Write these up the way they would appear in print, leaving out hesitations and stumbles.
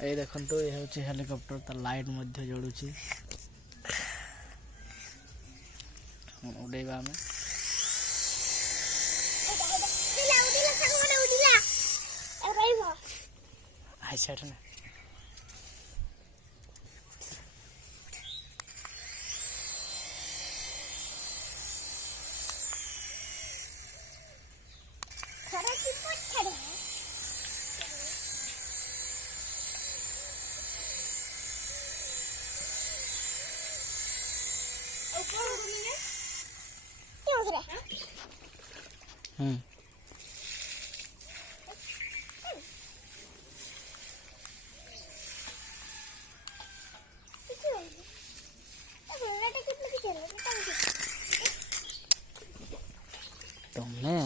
এই দেখন্তু ଏ ହେଉଛି ହେଲିକପ୍ଟର ତା ଲାଇଟ୍ ମଧ୍ୟ ଜଳୁଛି ଉଡ଼େଇବା ଆମେ ଆଇସାଇଟ୍ ନା तुमने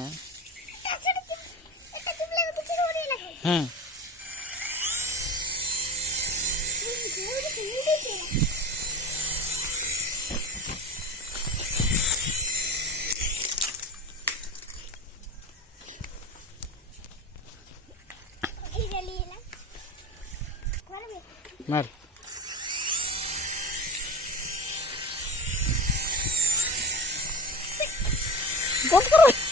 मार कौन कर